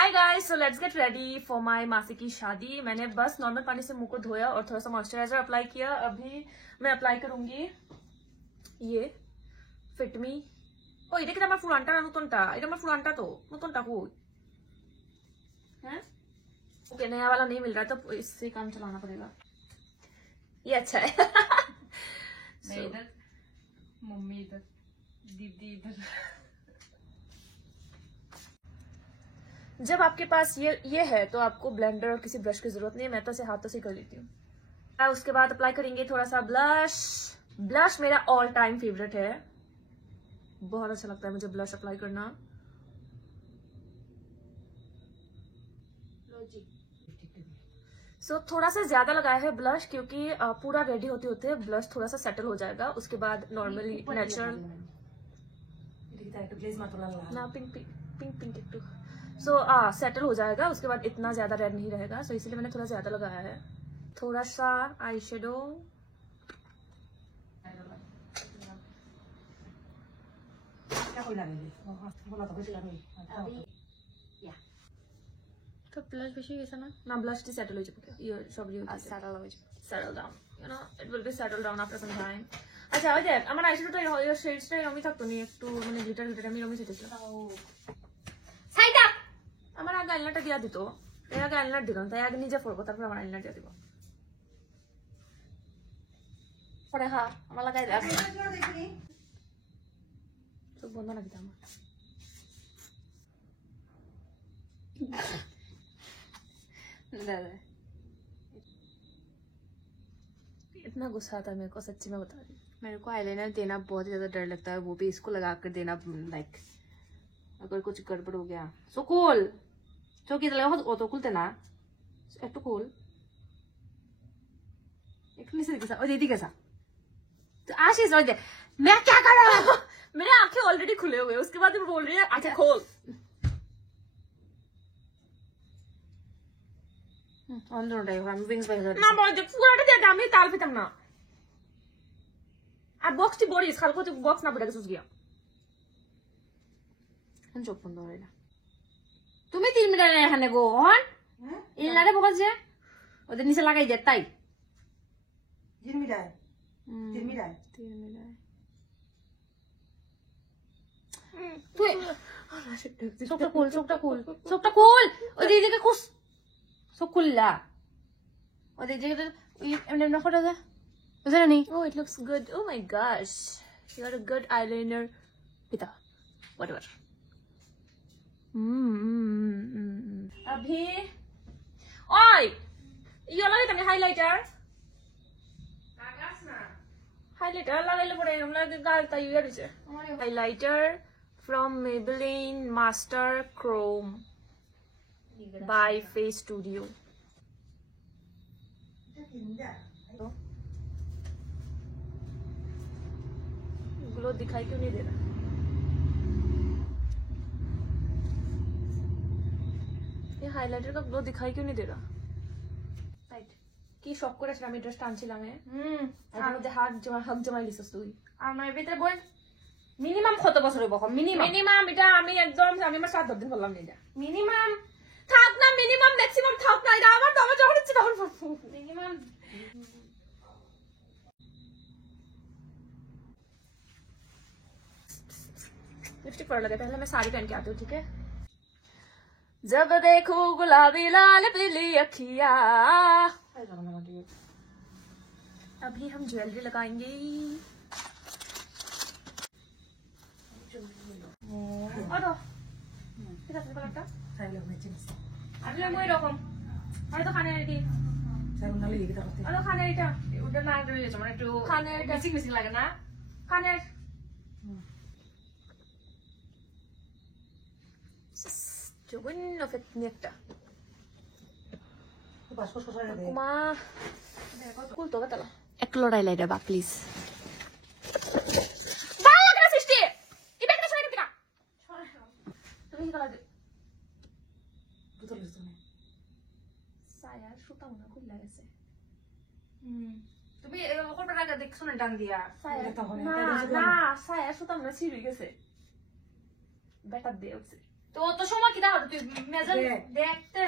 Hi guys, so let's get ready for my मासी की शादी। मैंने बस नॉर्मल पानी से मुंह को धोया और थोड़ा सा मॉइस्चराइजर अप्लाई किया। अभी मैं अप्लाई करूंगी ये फिट मी। ओ ये देखिए, আমার ফুলানটা না নতুনটা, এটা আমার ফুলানটা তো নতুনটা কই हैं। ओके, नया वाला नहीं मिल रहा तो इससे काम चलाना पड़ेगा। ये अच्छा है। मैं इधर, मम्मी इधर, दीदी इधर। जब आपके पास ये है तो आपको ब्लेंडर और किसी ब्रश की जरूरत नहीं है। मैं तो इसे हाथों से कर लेती हूँ। उसके बाद अप्लाई करेंगे थोड़ा सा ब्लश। ब्लश मेरा ऑल टाइम फेवरेट है, बहुत अच्छा लगता है मुझे ब्लश अप्लाई करना। सो थोड़ा सा ज्यादा लगाया है ब्लश, क्योंकि पूरा रेडी होते होते ब्लश थोड़ा सा सेटल हो जाएगा। उसके बाद नॉर्मली नेचुरल ना पिंक पिंक पिंक पिंक टू सो सेटल हो जाएगा। उसके बाद इतना ज्यादा रेड नहीं रहेगा, सो इसलिए मैंने थोड़ा ज्यादा लगाया है। थोड़ा सा आई शेडो। तो ब्लश বেশি গেছে না? না ব্লাশটি সেটেল হয়ে যাবে। ইয়ার সব settle down, you know it will be settle down after some time. আচ্ছা, ওই যে আমার আইশ্যাডোটা এর শেডসটা এরকমই থাকতো নি, একটু মানে গ্লিটার গ্লিটার আমি এরকমই চেয়েছিলাম। সাইড আপ আমার আগে আইলাইনারটা দিয়া দিত, এর আগে আইলাইনার দিলাম, তাই আগে নিজে পরবো, তারপর আমার আইলাইনার দিয়া দিব। পরে হ্যাঁ আমার লাগাই দেখ চোখ বন্ধ না দিতে আমার। इतना गुस्सा आता है मेरे को, सच्ची में बता रही हूँ। मेरे को आईलाइनर देना बहुत ज्यादा डर लगता है, वो भी इसको लगा कर देना। लाइक अगर कुछ गड़बड़ हो गया सो कूल चौकी तो खुलते ना एक तो कूल एक नीचे कैसा और दीदी कैसा तो आशीष और दे मैं क्या कर रहा हूँ। मेरे आंखें ऑलरेडी खुले हुए, उसके बाद भी बोल रही है आंखें खोल। না মজা পুরাটা দিয়ে আমি তাল পেতাম না। আর বক্সটি বড়িস খালকো তো বক্স না পড়ে গেছিস গিয়া। চোখ বন্ধ করে না তুমি 3 মিনিট এখানে গো অন ইলারে বকা যে ওদের নিচে লাগাই দে তাই 3 মিনিট তুই চোখটা খুল ওই দিদিকে খুশ চোখ খুললা ওই দিদিকে এমনি ফটো দে বুঝলে নি। Oh, it looks good. Oh my gosh, you are a good eyeliner pita whatever. अभी ओए यो लगे तने हाइलाइटर लगाइले पड़े हम लगे गाल ता यो दिसे highlighter from Maybelline Master Chrome by Face Studio। Glow दिखाई क्यों नहीं दे रहा? ये हाइलाइटर का ग्लो दिखाई क्यों नहीं दे रहा? রাইট কি শক করেছ আমি ড্রেসটা আনছিলাম আর মধ্যে হাত জমাই লিছস তুই। আর মানে ভিতরে বল মিনিমাম কত বছর হইব? মিনিমাম এটা আমি একদম আমি আমার 7 দিন বললাম না। এটা মিনিমাম থাক না, মিনিমাম ম্যাক্সিমাম থাক না, এটা আমার তো যখন ইচ্ছে তখন মিনিমাম। लिपस्टिक पड़ा लगे, पहले मैं साड़ी पहन के आती हूँ, ठीक है। जब देखो गुलाबी लाल पीली अखिया। अभी हम ज्वेलरी लगाएंगे। तो खाने মিসিং লাগে না खाने Jogun of it nekta. Kuma cool to gatala. এক লড়াই লাইডা বা প্লিজ ভালো লাগে না সৃষ্টি এই ব্যাগটা সরাই দিতে না তুমি কি করা বুতল তুমি সায়া সুতা মনে খুলে গেছে তুমি কোন টাকা দেখছো না ডান দিয়া সায়া না না সায়া সুতা মনে ছিড়ে গেছে বেটা দিয়ে উঠছে তো অত সময় কি দাও তুই মেজাল দেখতে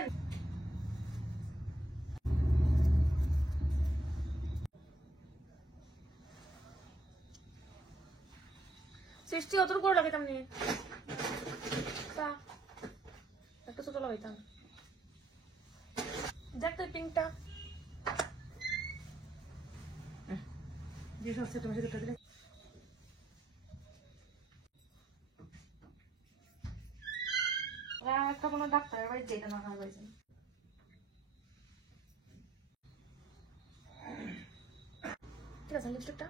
সৃষ্টি অতটুকু করে লাগাইতাম নি তা একটা ছোট লাগাইতাম দেখ তো পিঙ্কটা একটা কোনো ডাক্তারের বাড়ি যেতে না হয়েছে ঠিক আছে লিপস্টিকটা